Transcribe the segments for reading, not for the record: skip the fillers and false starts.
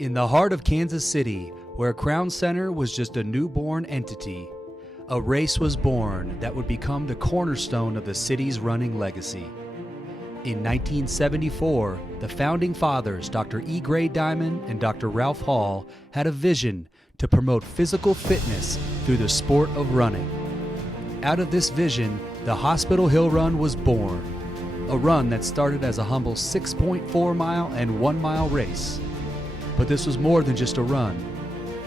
In the heart of Kansas City, where Crown Center was just a newborn entity, a race was born that would become the cornerstone of the city's running legacy. In 1974, the founding fathers, Dr. E. Gray Dimond and Dr. Ralph Hall, had a vision to promote physical fitness through the sport of running. Out of this vision, the Hospital Hill Run was born, a run that started as a humble 6.4 mile and 1 mile race. But this was more than just a run.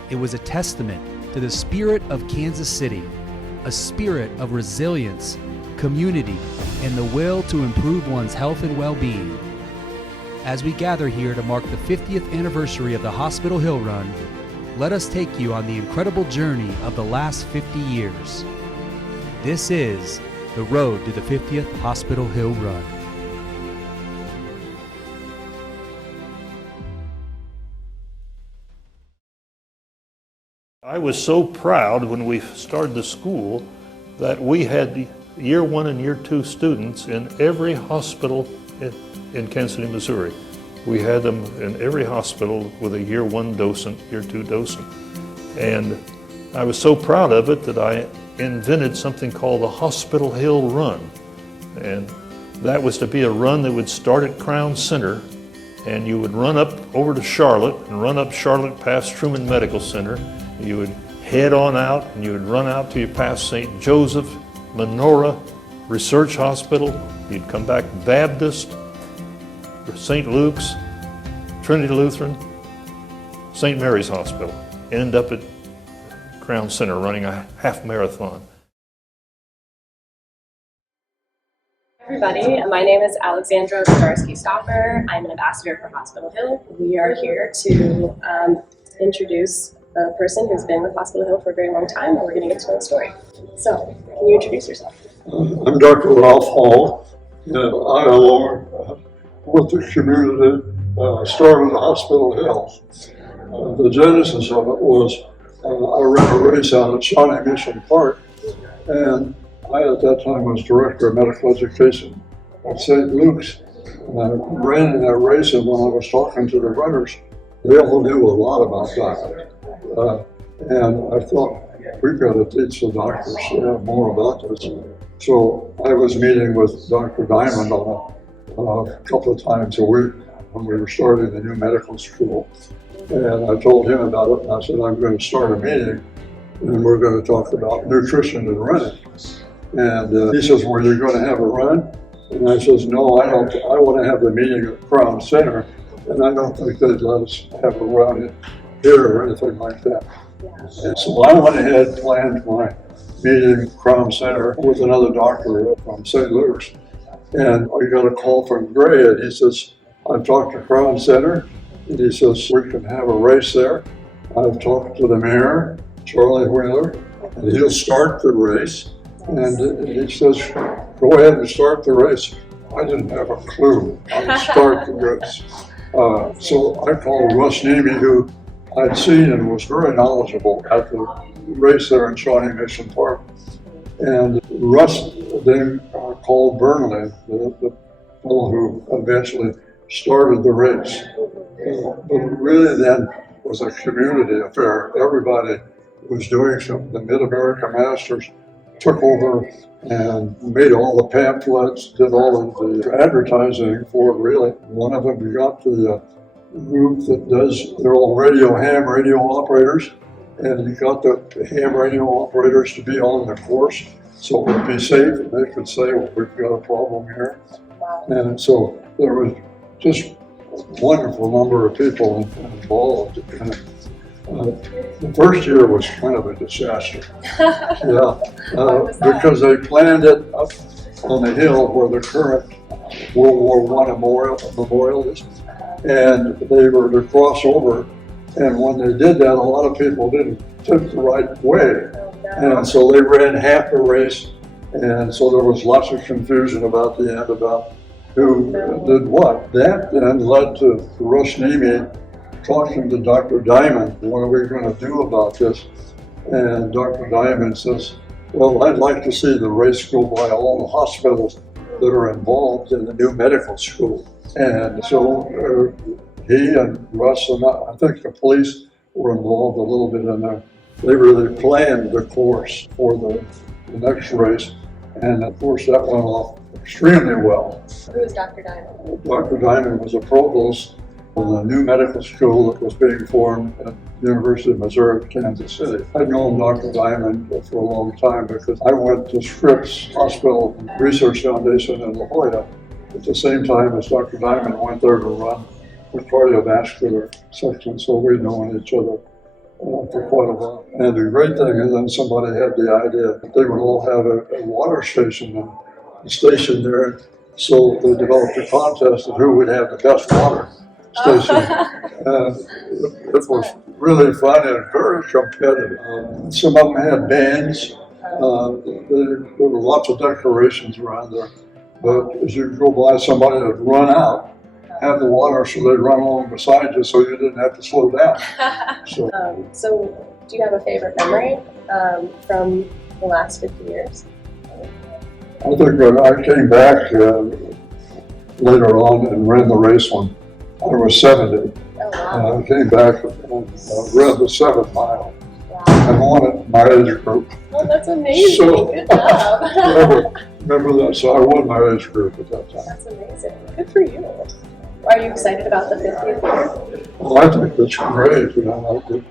It was a testament to the spirit of Kansas City, a spirit of resilience, community, and the will to improve one's health and well-being. As we gather here to mark the 50th anniversary of the Hospital Hill Run, let us take you on the incredible journey of the last 50 years. This is the road to the 50th Hospital Hill Run. I was so proud when we started the school that we had year 1 and year 2 students in every hospital in Kansas City, Missouri. We had them in every hospital with a year 1 docent, year 2 docent. And I was so proud of it that I invented something called the Hospital Hill Run. And that was to be a run that would start at Crown Center, and you would run up over to Charlotte and run up Charlotte past Truman Medical Center. You would head on out and you would run out till you pass St. Joseph, Menorah, Research Hospital. You'd come back Baptist, St. Luke's, Trinity Lutheran, St. Mary's Hospital. End up at Crown Center running a half marathon. Everybody, my name is Alexandra Stopper. I'm an ambassador for Hospital Hill. We are here to introduce a person who's been with Hospital Hill for a very long time, and we're going to get to know the story. So, can you introduce yourself? I'm Dr. Ralph Hall, and I, along with the community, started Hospital Hill. The genesis of it was I ran a race out at Shawnee Mission Park, and I at that time was director of medical education at St. Luke's. And I ran in that race, and when I was talking to the runners, they all knew a lot about diet. And I thought, we've got to teach the doctors more about this. So I was meeting with Dr. Dimond on a couple of times a week when we were starting the new medical school. And I told him about it, and I said, I'm going to start a meeting, and we're going to talk about nutrition and running. And he says, well, you're going to have a run? And I says, no, I don't. I want to have the meeting at Crown Center, and I don't think they'd let us have a run here or anything like that. And so I went ahead and planned my meeting at Crown Center with another doctor from St. Luke's. And I got a call from Gray, and he says, I've talked to Crown Center, and he says, we can have a race there. I've talked to the mayor, Charlie Wheeler, and he'll start the race. And he says, go ahead and start the race. I didn't have a clue how to start the race. So I called Russ Nemi, who I'd seen and was very knowledgeable at the race there in Shawnee Mission Park. And Russ then called Burnley, the fellow who eventually started the race. But it really then was a community affair. Everybody was doing something. The Mid-America Masters took over and made all the pamphlets, did all of the advertising for it, really. One of them got the group that does, they're all ham radio operators, and he got the ham radio operators to be on the course so it would be safe and they could say, well, we've got a problem here. And so there was just a wonderful number of people involved. And the first year was kind of a disaster. Because they planned it up on the hill where the current World War I memorial is. And they were to cross over, and when they did that, a lot of people didn't take the right way, and so they ran half the race, and so there was lots of confusion about the end about who did what. That then led to Russ Nemi talking to Dr. Dimond, what are we going to do about this? And Dr. Dimond says, well, I'd like to see the race go by all the hospitals that are involved in the new medical school. And so he and Russ and I think the police were involved a little bit in there. They really planned the course for the next race, and of course that went off extremely well. Who is Dr. Dimond? Dr. Dimond was a provost of the new medical school that was being formed at the University of Missouri at Kansas City. I'd known Dr. Dimond for a long time because I went to Scripps Hospital Research Foundation in La Jolla at the same time as Dr. Dimond went there to run the cardiovascular section, so we'd known each other for quite a while. And the great thing is then somebody had the idea that they would all have a water station there. So they developed a contest of who would have the best water station. And it was really fun and very competitive. Some of them had bands. There were lots of decorations around there. But as you go by, somebody would run out, have the water, so they'd run along beside you so you didn't have to slow down. So do you have a favorite memory from the last 50 years? I think when I came back later on and ran the race when I was 70, Oh, wow. I came back and ran the 7 mile. Wow. I won it in my age group. Oh, that's amazing. So, Good job. remember that, so I won my age group at that time. That's amazing. Good for you. Are you excited about the 50th year? Well, I think that's great. You know,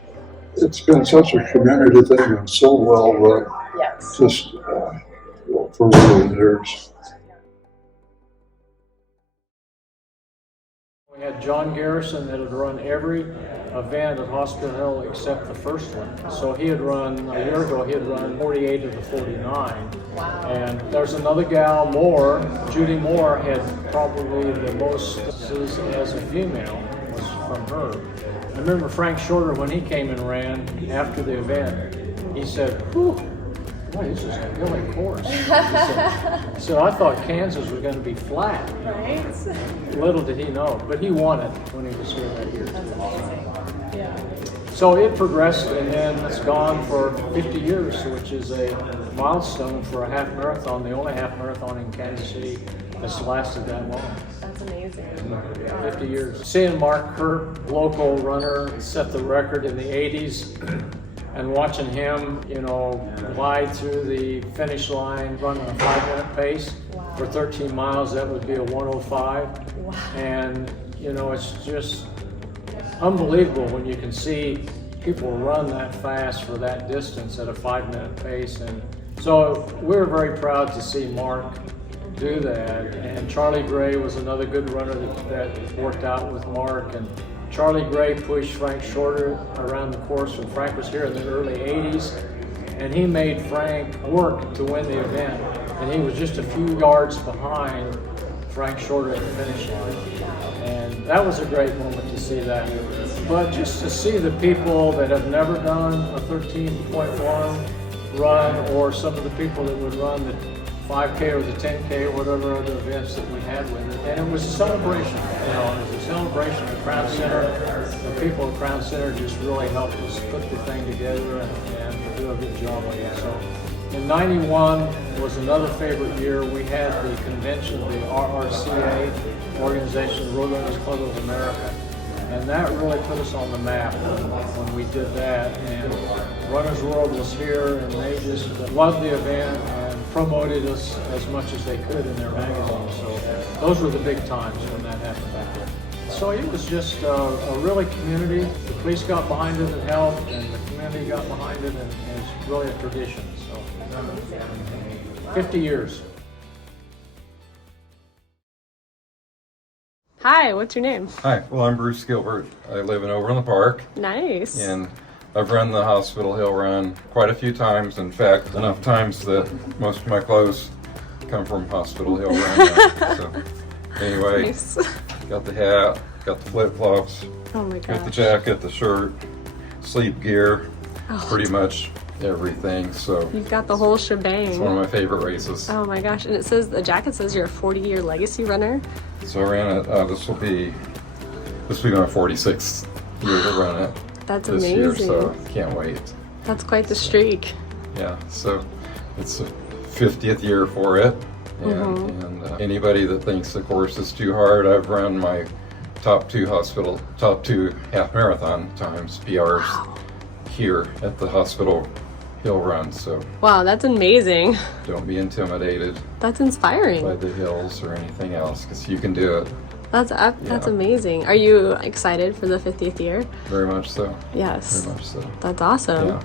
it's been such a community thing and so well run. Yes. Just for many years. We had John Garrison that had run every event at Hospital Hill except the first one. So he had run, a year ago, he had run 48 of the 49. Wow. And there's another gal, Judy Moore, had probably the most as a female, was from her. I remember Frank Shorter, when he came and ran after the event, he said, "Whew, boy, this is a really course." He said, so I thought Kansas was going to be flat. Right? Little did he know, but he won it when he was here that year. That's amazing. Yeah. So it progressed, and then it's gone for 50 years, which is a milestone for a half marathon, the only half marathon in Kansas City that's lasted that long. That's amazing. 50 years. Seeing Mark Kerr, local runner, set the record in the 80s, and watching him, glide through the finish line, running a 5-minute pace. Wow. For 13 miles, that would be a 1:05. Wow. And, it's just unbelievable when you can see people run that fast for that distance at a 5-minute pace. And so we're very proud to see Mark do that. And Charlie Gray was another good runner that worked out with Mark. And Charlie Gray pushed Frank Shorter around the course when Frank was here in the early 80s. And he made Frank work to win the event. And he was just a few yards behind Frank Shorter at the finish line. And that was a great moment to see that. But just to see the people that have never done a 13.1 run, or some of the people that would run the 5K or the 10K or whatever other events that we had with it. And it was a celebration, it was a celebration at Crown Center. The people at Crown Center just really helped us put the thing together and do a good job with it. So in '91 was another favorite year. We had the convention, the RRCA, Organization Road Runners Club of America. And that really put us on the map when we did that. And Runners World was here, and they just loved the event and promoted us as much as they could in their magazine. So those were the big times when that happened back there. So it was just a really community. The police got behind it and helped, and the community got behind it, and it's really a tradition. So 50 years. Hi, what's your name? Hi, well, I'm Bruce Gilbert. I live in Overland Park, Nice. and I've run the Hospital Hill Run quite a few times. In fact, enough times that most of my clothes come from Hospital Hill Run. So, anyway, Nice. got the hat, got the flip-flops, Oh my got the gosh. jacket, the shirt, sleep gear, pretty much everything. So You've got the whole it's one shebang. of my favorite races. Oh my gosh. And it says, the jacket says you're a 40-year legacy runner. So I ran it. This will be my 46th year to run it. That's this year, amazing. so can't wait. That's quite the streak. Yeah, so it's the 50th year for it. And, anybody that thinks the course is too hard, I've run my top two half marathon times, PRs, Wow. here at the Hospital Hill Run. So Wow, that's amazing. don't be intimidated That's inspiring. by the hills or anything else, because you can do it. That's amazing. Are you excited for the 50th year? Very much so. Yes. Very much so. That's awesome. Yeah.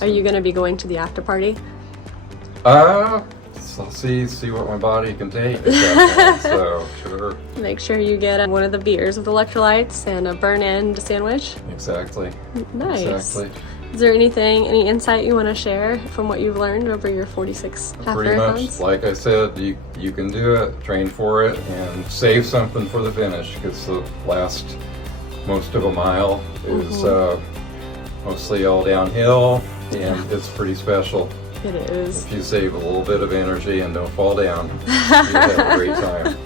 Are you going to be going to the after party? So I'll see what my body can take. So sure. Make sure you get one of the beers with electrolytes and a burn-end sandwich. Exactly. Nice. Exactly. Is there any insight you want to share from what you've learned over your 46 half Pretty marathons? much, like I said, you can do it, train for it, and save something for the finish, because the last most of a mile is mostly all downhill, and it's pretty special. It is. If you save a little bit of energy and don't fall down, you'll have a great time.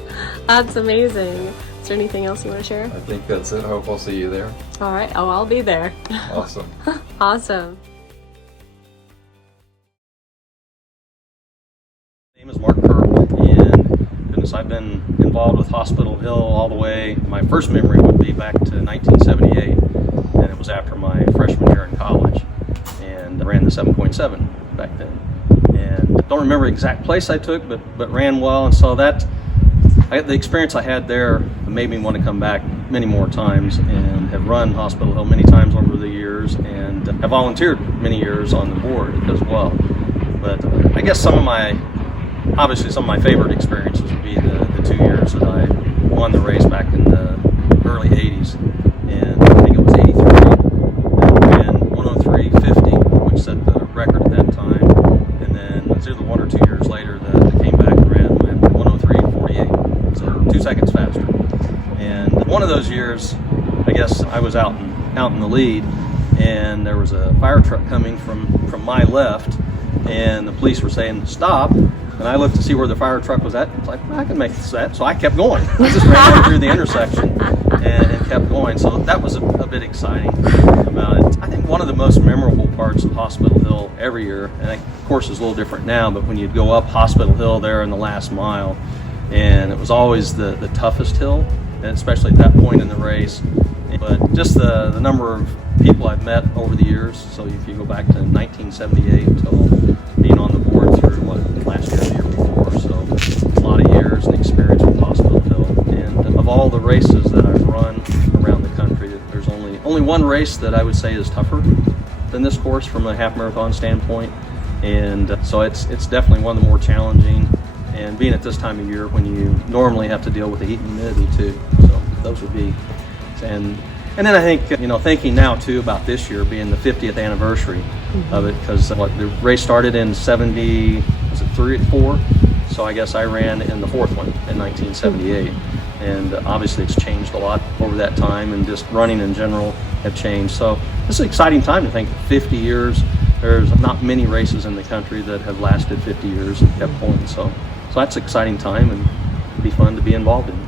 That's amazing. Is there anything else you want to share? I think that's it. I hope I'll see you there. All right. Oh, I'll be there. Awesome. Awesome. My name is Mark Kirk, and goodness, I've been involved with Hospital Hill all the way. My first memory would be back to 1978, and it was after my freshman year in college, and I ran the 7.7 back then. And don't remember the exact place I took, but ran well, and so the experience I had there made me want to come back many more times, and have run Hospital Hill many times over the years, and have volunteered many years on the board as well. But I guess some of my favorite experiences would be the 2 years that I won the race back in the early 80s, and I think it was 83, and ran 103.50, which set the record at that time, and then it was either 1 or 2 years later that I came back and ran 103.48, so 2 seconds faster. And one of those years, I guess I was out in the lead, and there was a fire truck coming from my left, and the police were saying stop, and I looked to see where the fire truck was at. I was like, well, I can make that, so I kept going. I just ran through the intersection and kept going, so that was a bit exciting about it. I think one of the most memorable parts of Hospital Hill every year, and of course it's a little different now, but when you'd go up Hospital Hill there in the last mile, and it was always the toughest hill, and especially at that point in the race. But just the number of people I've met over the years, so if you go back to 1978 until being on the board through last year, the year before, so a lot of years and experience with Hospital Hill. And of all the races that I've run around the country, there's only one race that I would say is tougher than this course from a half marathon standpoint, and so it's definitely one of the more challenging. And being at this time of year when you normally have to deal with the heat and humidity too, so those would be. And then I think, thinking now too about this year being the 50th anniversary of it, because the race started in 3 or 4? So I guess I ran in the 4th one in 1978. And obviously it's changed a lot over that time, and just running in general have changed. So this is an exciting time to think 50 years. There's not many races in the country that have lasted 50 years and kept going. So that's an exciting time, and it'd be fun to be involved in.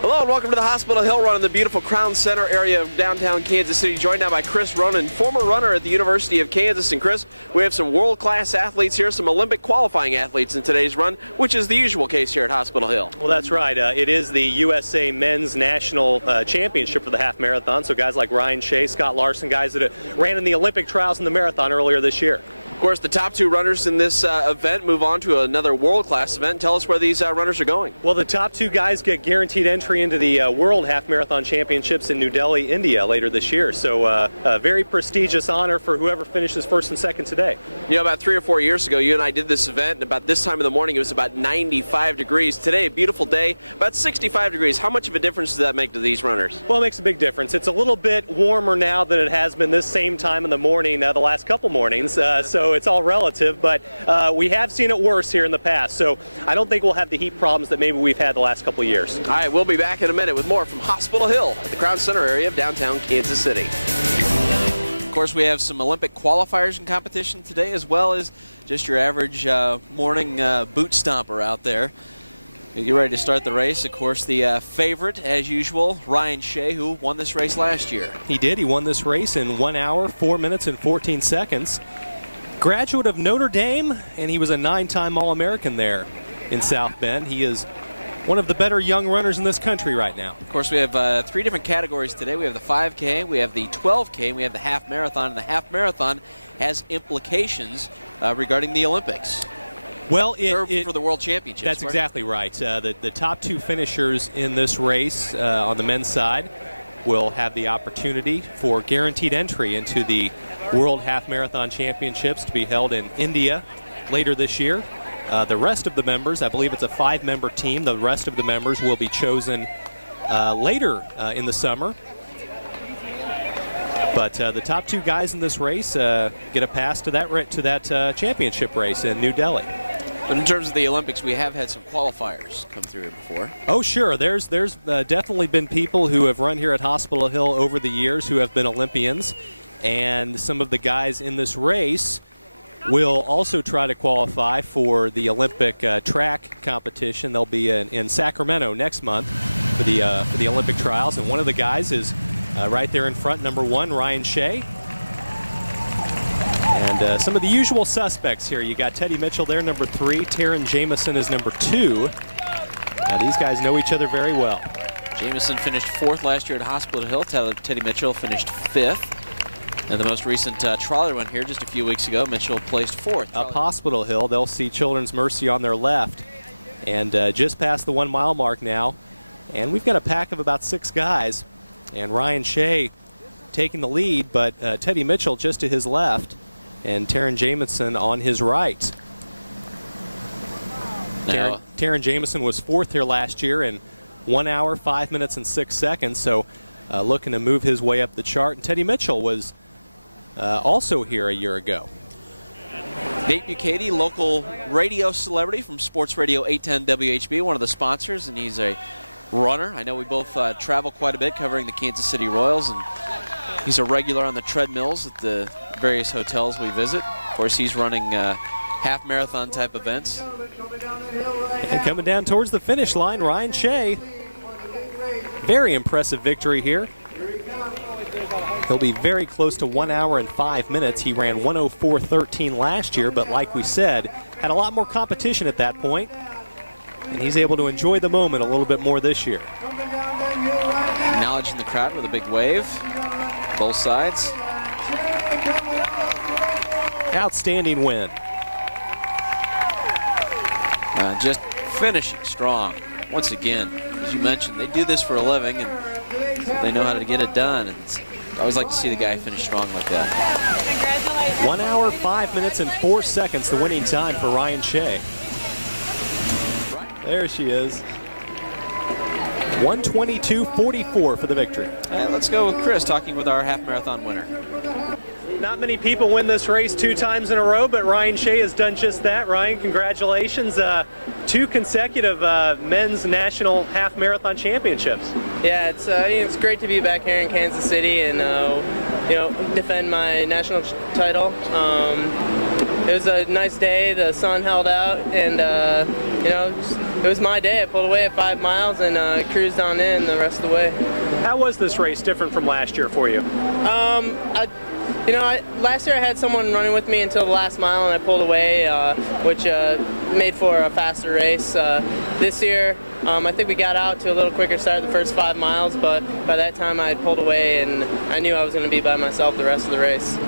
Hello and welcome to the Hospital Hill Run in the beautiful Crown Center area of downtown Kansas City. Joined now by Chris Ronan, former runner at the University of Kansas. And Chris, we have some world-class athletes here, some Olympic qualifying athletes in today's run, which is the usual case here at Hospital Hill. Well, that's right. It is the USA Men's National Championship for the half marathon. So guys like Ryan Shea, Scott Larson, guys that ran in the Olympic trials in the marathon earlier this year. Of course, the top 2 runners in this event move on to another world-class event. Tell us where these runners are going. Well, the top 2 guys get guaranteed entry into the World Half Marathon Championships in New Delhi, India later this year. So a very prestigious honor for whoever finishes first and second today. About 3 or 4 years ago, you and I did this event, and about this time of the morning, it was about 95 degrees. Today, a beautiful day, about 65 degrees. How much of a difference does that make to these runners? Well, it makes a big difference. It's a little bit warmer now than it has been this same time in the morning the last couple mornings, so it's all relative. But we have seen it worse here in the past, so I don't think we'll have the heat problems that maybe we've had the last couple of years. All right, we'll be back in a minute with more from Hospital Hill at the Crown Center area of downtown Kansas City. Of course, we have some Olympic qualifiers in competition today, as well as just your average morning boot stomper out there. You get ready to start the race. Of course, the favorite, as usual, Ryan Shea, who won this race last year. He did. He won this race in 1 hour, 4 minutes, and 14 seconds. Graduate of Notre Dame, and he was a 9-time All-American there. in South Bend. He is one of the better young runners in this country right now. Of course, we have 3 different categories today. We have the 5K, we have the 12K, we have the half marathon, and the half marathon has implications regarding the Olympics. Well, for the World Championships. That's exactly right. The top 2 finishers in this race on the men's side will have the opportunity for guaranteed entry into the World Half Marathon Championships to be held in India later this year. The rest of the members, I believe it's a 5-member team, the rest of the members will be chosen later in the summer. But the top 2 guys in this race get a pass to that championship race in New Delhi. But in terms of the Olympics, we have had some qualifiers come through here before. Oh, sure. There's definitely been people who have run here at Hospital Hill over the years who have been Olympians. And some of the guys in this race will also try to qualify for the Olympic track competition. They'll be in Sacramento next month for the Olympic trials. And one of the guys is right there in front, number 1, Ryan Shea. And some of the usual suspects here. You got Teddy Mitchell there, number 3. Taryn Jamison is number 2. Now, these guys know each other very well. Jamison finished 4th last year at Hospital Hill. Teddy Mitchell finished 5th. And the most recent trolley run here just a few weeks ago, Mitchell placed 4th. Up Hospital Hill, they'll see Children's Mercy on their left. And just past the 1-mile mark now. And we've got a pack of about 6 guys. And Ryan Shea taking the lead, but Teddy Mitchell just to his left. And Taryn Jamison on his right. Taryn Jamison was 4th here last year in 1 hour, 5 minutes, and 6 seconds. So looking to move his way up the chart. And Teddy Mitchell was also here a year ago. Nate Bucati, local radio celebrity from Sports Radio 810 WHB, one of the sponsors, and he's a runner. I know we both travel quite a bit covering the Kansas City Royals, and he's a regular on the treadmills at the various hotels we visit. Of course, he's running half marathon type events. And coming down towards the finish line, Ryan Shea. Very impressive victory here. He'll be very close to 1 hour and 5 minutes. He ran 1:04:13 last year, but like we said, had a lot more competition at that point. And he's able to enjoy the moment a little bit more this year. Acknowledging the crowd with a big wave. Both sides. Outstanding win. Just finishing strong. Once again, as you mentioned, they do this for a living, and they know how to get it done. And I always like to see the guy finish strong like that. 1 hour, 5 minutes, and 4 seconds, the winning time for Ryan Shea. There she is. 1:22:44 for the victory. Let's go with Chris talking with our half marathon winner. Not many people win this race 2 times in a row, but Ryan Shea has done just that. Ryan, congratulations. 2 consecutive men's national half marathon championships. Yeah, it's great to be back here in Kansas City and defend my national title. It was a nice day. The sun held out, and it was my day. I pulled away at 5 miles and cruised on in the rest of the way. How was this race different from last year for you? Last year I had someone running with me until the last mile, and I pulled away, which made for a faster race. This year, I think we got out to a little quicker start the first 5 miles, but by that time I had pulled away, and I knew I was going to be by myself the rest of the race.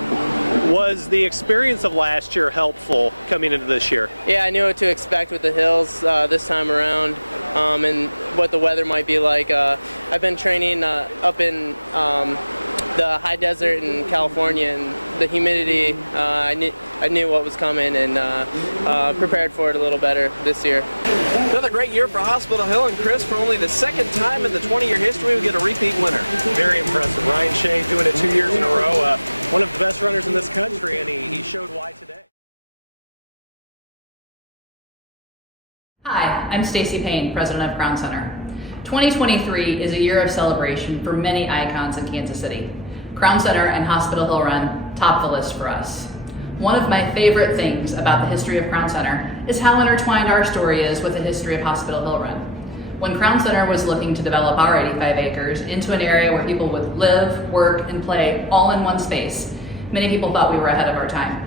Was the experience of last year helpful coming into this year? Yeah, I knew what to expect with the hills this time around, and what the weather might be like. I've been training up in the high desert in California, and the humidity, I knew what was coming, and prepared for it a little better this year. Another great year for Hospital Hill, and Chris, for only the 2nd time in the 20-year history, we get a repeat winner. Very impressive. Ryan Shea doing it 2 years in a row. One of the best runners in this country, and he showed why today. Hi, I'm Stacy Payne, president of Crown Center. 2023 is a year of celebration for many icons in Kansas City. Crown Center and Hospital Hill Run top the list for us. One of my favorite things about the history of Crown Center is how intertwined our story is with the history of Hospital Hill Run. When Crown Center was looking to develop our 85 acres into an area where people would live, work, and play all in one space, many people thought we were ahead of our time.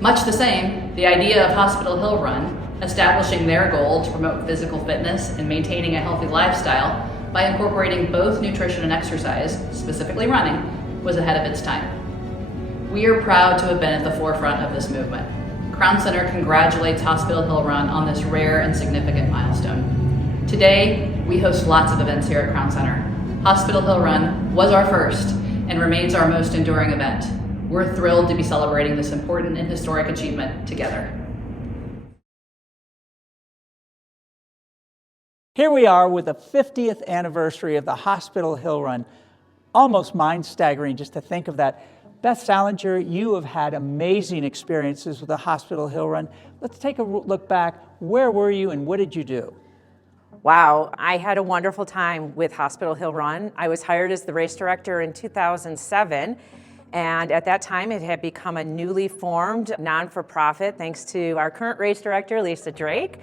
Much the same, the idea of Hospital Hill Run establishing their goal to promote physical fitness and maintaining a healthy lifestyle by incorporating both nutrition and exercise, specifically running, was ahead of its time. We are proud to have been at the forefront of this movement. Crown Center congratulates Hospital Hill Run on this rare and significant milestone. Today, we host lots of events here at Crown Center. Hospital Hill Run was our first and remains our most enduring event. We're thrilled to be celebrating this important and historic achievement together. Here we are with the 50th anniversary of the Hospital Hill Run. Almost mind-staggering just to think of that. Beth Salinger, you have had amazing experiences with the Hospital Hill Run. Let's take a look back. Where were you and what did you do? Wow, I had a wonderful time with Hospital Hill Run. I was hired as the race director in 2007, and at that time it had become a newly formed non-for-profit thanks to our current race director, Lisa Drake.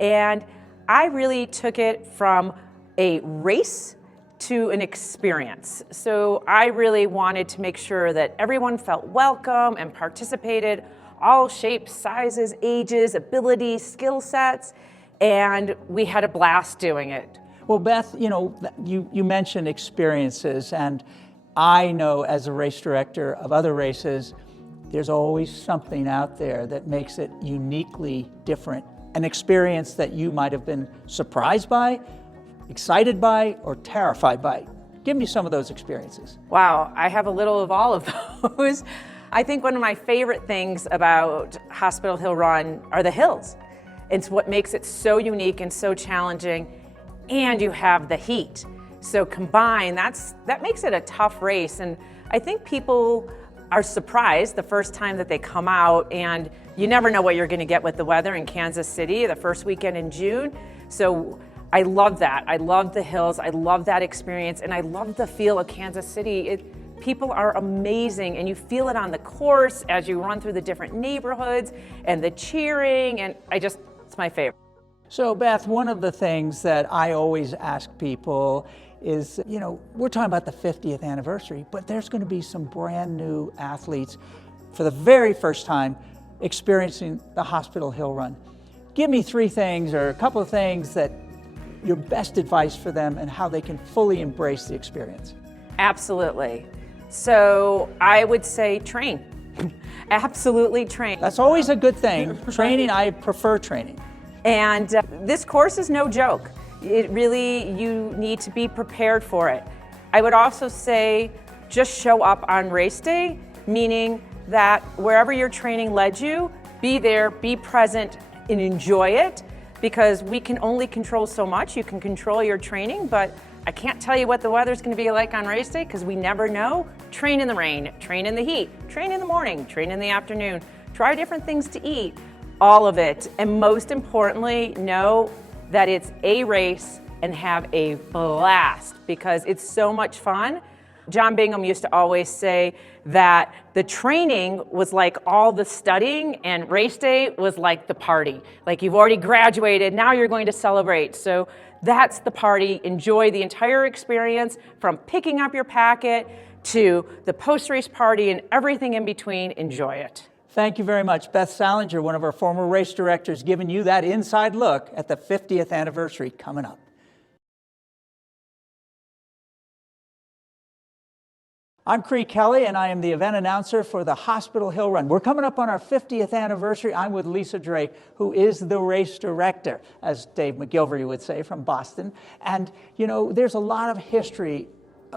And I really took it from a race to an experience. So I really wanted to make sure that everyone felt welcome and participated, all shapes, sizes, ages, abilities, skill sets, and we had a blast doing it. Well, Beth, you mentioned experiences, and I know as a race director of other races, there's always something out there that makes it uniquely different. An experience that you might have been surprised by, excited by, or terrified by. Give me some of those experiences. Wow, I have a little of all of those. I think one of my favorite things about Hospital Hill Run are the hills. It's what makes it so unique and so challenging, and you have the heat. So combined, that makes it a tough race, and I think people are surprised the first time that they come out, and you never know what you're going to get with the weather in Kansas City the first weekend in June. So I love that. I love the hills. I love that experience, and I love the feel of Kansas City. People are amazing, and you feel it on the course as you run through the different neighborhoods and the cheering, and it's my favorite. So Beth, one of the things that I always ask people is, we're talking about the 50th anniversary, but there's going to be some brand new athletes for the very first time experiencing the Hospital Hill Run. Give me 3 things or a couple of things that your best advice for them and how they can fully embrace the experience. Absolutely. So I would say train. Absolutely train. That's always a good thing. Training, I prefer training. And this course is no joke. You need to be prepared for it. I would also say just show up on race day, meaning that wherever your training led you, be there, be present, and enjoy it, because we can only control so much. You can control your training, but I can't tell you what the weather's going to be like on race day because we never know. Train in the rain, train in the heat, train in the morning, train in the afternoon, try different things to eat, all of it. And most importantly, know that it's a race and have a blast because it's so much fun. John Bingham used to always say that the training was like all the studying and race day was like the party. Like you've already graduated, now you're going to celebrate. So that's the party. Enjoy the entire experience from picking up your packet to the post-race party and everything in between. Enjoy it. Thank you very much. Beth Salinger, one of our former race directors, giving you that inside look at the 50th anniversary coming up. I'm Cree Kelly, and I am the event announcer for the Hospital Hill Run. We're coming up on our 50th anniversary. I'm with Lisa Drake, who is the race director, as Dave McGilvery would say, from Boston. And, there's a lot of history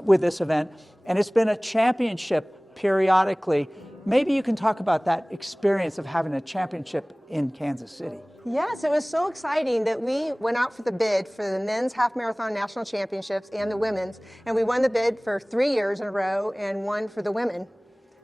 with this event, and it's been a championship periodically. Maybe you can talk about that experience of having a championship in Kansas City. Yes, it was so exciting that we went out for the bid for the men's half marathon national championships and the women's, and we won the bid for 3 years in a row and won for the women.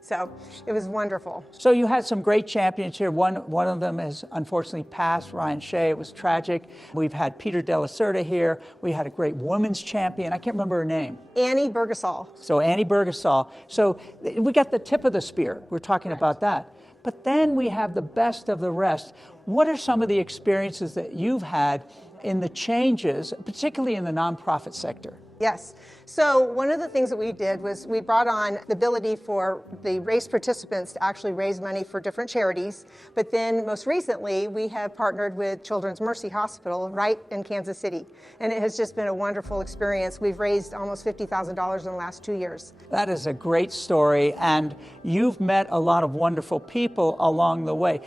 So it was wonderful. So you had some great champions here. One of them has unfortunately passed, Ryan Shea. It was tragic. We've had Peter De La Cerda here. We had a great women's champion. I can't remember her name. Annie Bergesal. So Annie Bergesal. So we got the tip of the spear. We're talking about that. But then we have the best of the rest. What are some of the experiences that you've had in the changes, particularly in the nonprofit sector? Yes. So one of the things that we did was we brought on the ability for the race participants to actually raise money for different charities. But then most recently, we have partnered with Children's Mercy Hospital right in Kansas City. And it has just been a wonderful experience. We've raised almost $50,000 in the last 2 years. That is a great story, and you've met a lot of wonderful people along the way.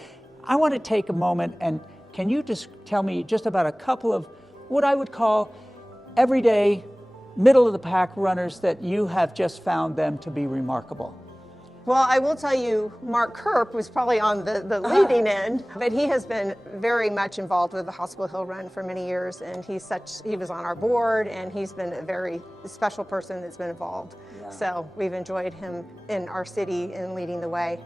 I want to take a moment, and can you just tell me just about a couple of what I would call everyday middle-of-the-pack runners that you have just found them to be remarkable? Well, I will tell you, Mark Kerp was probably on the leading end, but he has been very much involved with the Hospital Hill Run for many years, and he was on our board, and he's been a very special person that's been involved. Yeah. So we've enjoyed him in our city and leading the way.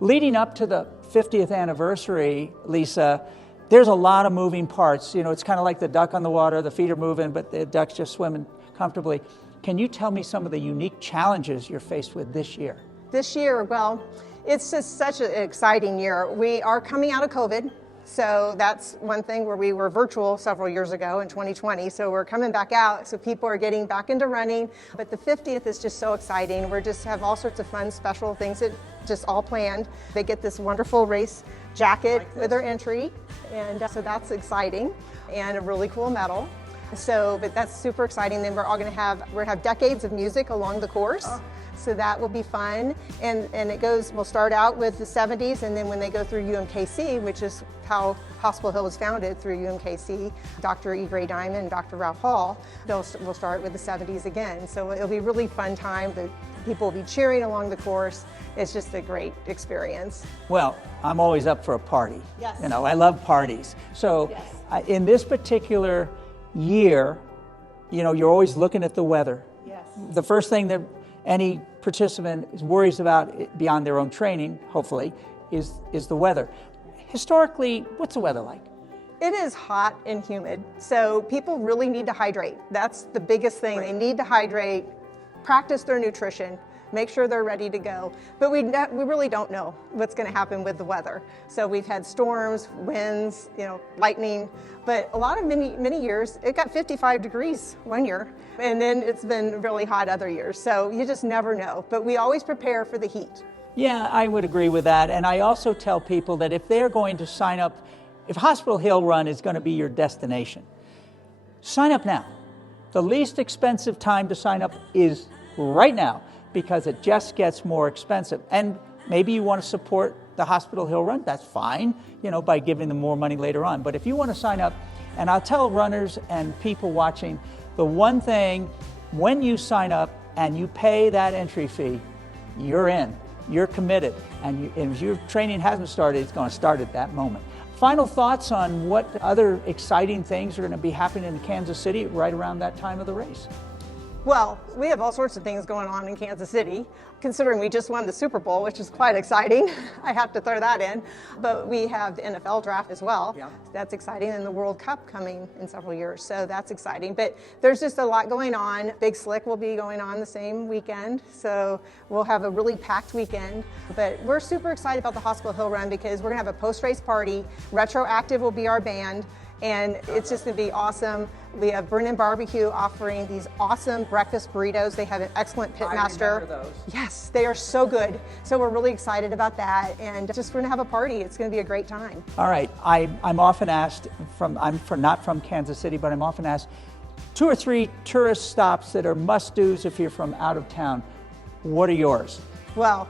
Leading up to the 50th anniversary, Lisa, there's a lot of moving parts. You know, it's kind of like the duck on the water, the feet are moving, but the duck's just swimming comfortably. Can you tell me some of the unique challenges you're faced with this year? This year, well, it's just such an exciting year. We are coming out of COVID, so that's one thing where we were virtual several years ago in 2020, so we're coming back out, so people are getting back into running. But the 50th is just so exciting. We just have all sorts of fun, special things that just all planned. They get this wonderful race jacket with their entry, and so that's exciting, and a really cool medal. So, but that's super exciting. Then we're going to have decades of music along the course. Oh. So that will be fun. And we'll start out with the 70s, and then when they go through UMKC, which is how Hospital Hill was founded, through UMKC, Dr. E. Gray Dimond and Dr. Ralph Hall, we'll start with the 70s again. So it'll be a really fun time. The people will be cheering along the course. It's just a great experience. Well, I'm always up for a party. Yes. You know, I love parties. So yes. In this particular year, you know, you're always looking at the weather. Yes. The first thing that any participant worries about beyond their own training, hopefully, is the weather. Historically, what's the weather like? It is hot and humid, so people really need to hydrate. That's the biggest thing. Right. They need to hydrate, practice their nutrition, make sure they're ready to go. But we really don't know what's going to happen with the weather. So we've had storms, winds, you know, lightning, but a lot of many years, it got 55 degrees one year, and then it's been really hot other years. So you just never know, but we always prepare for the heat. Yeah, I would agree with that. And I also tell people that if they're going to sign up, if Hospital Hill Run is going to be your destination, sign up now. The least expensive time to sign up is right now, because it just gets more expensive. And maybe you want to support the Hospital Hill Run, that's fine, you know, by giving them more money later on. But if you want to sign up, and I'll tell runners and people watching, the one thing, when you sign up and you pay that entry fee, you're in, you're committed. And if your training hasn't started, it's going to start at that moment. Final thoughts on what other exciting things are going to be happening in Kansas City right around that time of the race? Well, we have all sorts of things going on in Kansas City, considering we just won the Super Bowl, which is quite exciting. I have to throw that in. But we have the NFL draft as well. Yeah. That's exciting, and the World Cup coming in several years, so that's exciting. But there's just a lot going on. Big Slick will be going on the same weekend, so we'll have a really packed weekend. But we're super excited about the Hospital Hill Run because we're going to have a post-race party. Retroactive will be our band, and it's just going to be awesome. We have Brennan Barbecue offering these awesome breakfast burritos. They have an excellent pitmaster. I remember those. Yes, they are so good. So we're really excited about that, and just we're going to have a party. It's going to be a great time. All right, I'm often asked, not from Kansas City, but I'm often asked 2 or 3 tourist stops that are must-dos if you're from out of town. What are yours? Well,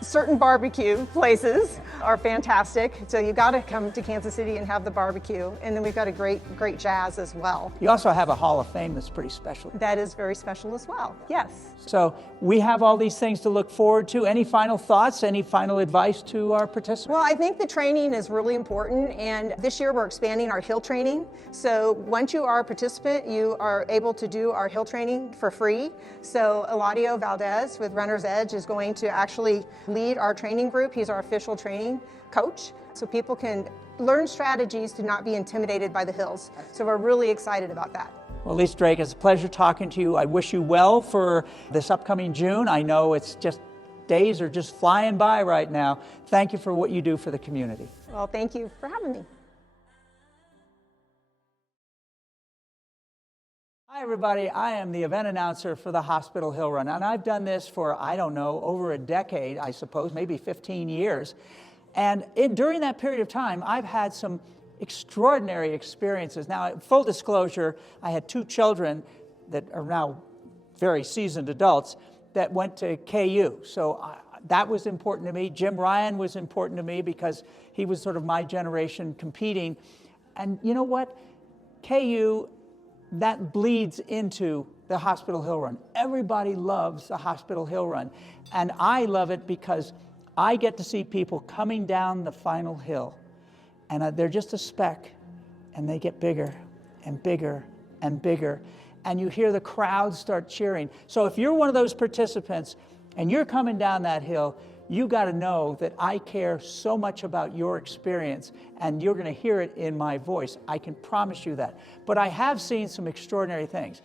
certain barbecue places are fantastic, so you got to come to Kansas City and have the barbecue. And then we've got a great jazz as well. You also have a Hall of Fame that's pretty special. That is very special as well, yes. So we have all these things to look forward to. Any final thoughts, any final advice to our participants? Well, I think the training is really important, and this year we're expanding our hill training. So once you are a participant, you are able to do our hill training for free. So Eladio Valdez with Runner's Edge is going to actually lead our training group. He's our official training coach, so people can learn strategies to not be intimidated by the hills. So we're really excited about that. Well, Lisa Drake, it's a pleasure talking to you. I wish you well for this upcoming June. I know it's just, days are just flying by right now. Thank you for what you do for the community. Well, thank you for having me. Hi everybody, I am the event announcer for the Hospital Hill Run, and I've done this for, I don't know, over a decade, I suppose, maybe 15 years. And during that period of time, I've had some extraordinary experiences. Now, full disclosure, I had 2 children that are now very seasoned adults that went to KU. So that was important to me. Jim Ryan was important to me because he was sort of my generation competing. And you know what? KU, that bleeds into the Hospital Hill Run. Everybody loves the Hospital Hill Run. And I love it because I get to see people coming down the final hill, and they're just a speck, and they get bigger and bigger and bigger, and you hear the crowd start cheering. So if you're one of those participants and you're coming down that hill, you got to know that I care so much about your experience, and you're going to hear it in my voice. I can promise you that. But I have seen some extraordinary things.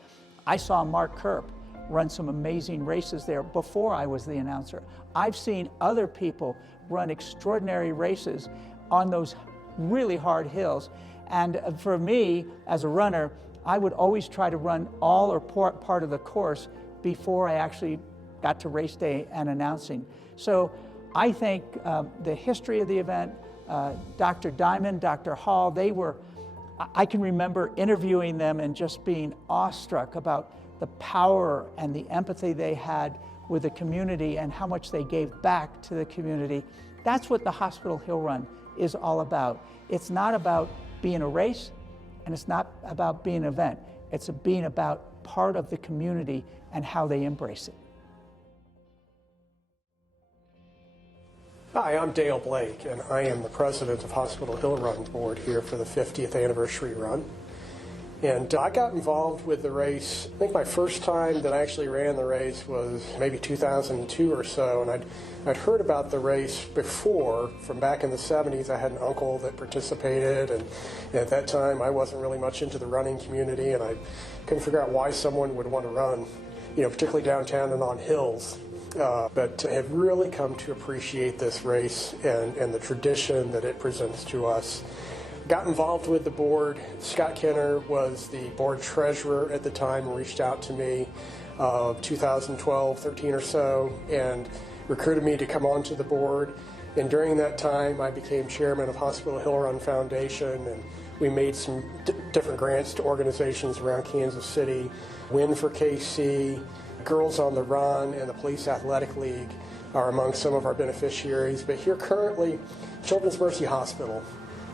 I saw Mark Kerp run some amazing races there before I was the announcer. I've seen other people run extraordinary races on those really hard hills. And for me, as a runner, I would always try to run all or part of the course before I actually got to race day and announcing. So I think the history of the event, Dr. Dimond, Dr. Hall, I can remember interviewing them and just being awestruck about the power and the empathy they had with the community and how much they gave back to the community. That's what the Hospital Hill Run is all about. It's not about being a race, and it's not about being an event. It's being about part of the community and how they embrace it. Hi, I'm Dale Blake, and I am the president of Hospital Hill Run Board here for the 50th anniversary run. And I got involved with the race, I think my first time that I actually ran the race was maybe 2002 or so, and I'd heard about the race before. From back in the 70s, I had an uncle that participated, and at that time I wasn't really much into the running community, and I couldn't figure out why someone would want to run, particularly downtown and on hills. But I have really come to appreciate this race and the tradition that it presents to us. Got involved with the board. Scott Kenner was the board treasurer at the time and reached out to me 2012, 13 or so, and recruited me to come onto the board. And during that time, I became chairman of Hospital Hill Run Foundation, and we made some different grants to organizations around Kansas City. Win for KC, Girls on the Run, and the Police Athletic League are among some of our beneficiaries. But here currently, Children's Mercy Hospital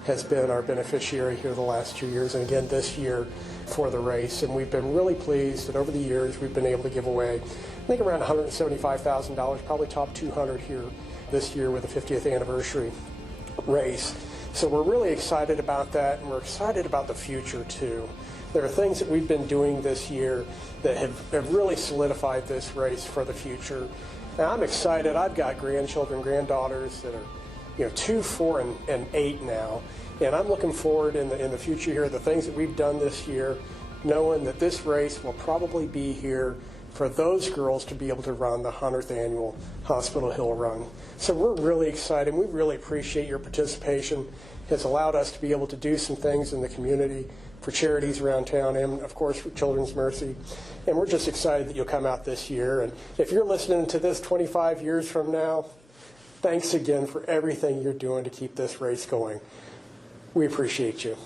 has been our beneficiary here the last 2 years, and again this year for the race. And we've been really pleased that over the years we've been able to give away, I think, around $175,000, probably top 200 here this year with the 50th anniversary race. So we're really excited about that, and we're excited about the future too. There are things that we've been doing this year that have really solidified this race for the future. And I'm excited. I've got grandchildren, granddaughters that are 2, 4, and 8 now. And I'm looking forward in the future here, the things that we've done this year, knowing that this race will probably be here for those girls to be able to run the 100th annual Hospital Hill Run. So we're really excited. We really appreciate your participation. It's allowed us to be able to do some things in the community for charities around town and, of course, for Children's Mercy. And we're just excited that you'll come out this year. And if you're listening to this 25 years from now, thanks again for everything you're doing to keep this race going. We appreciate you.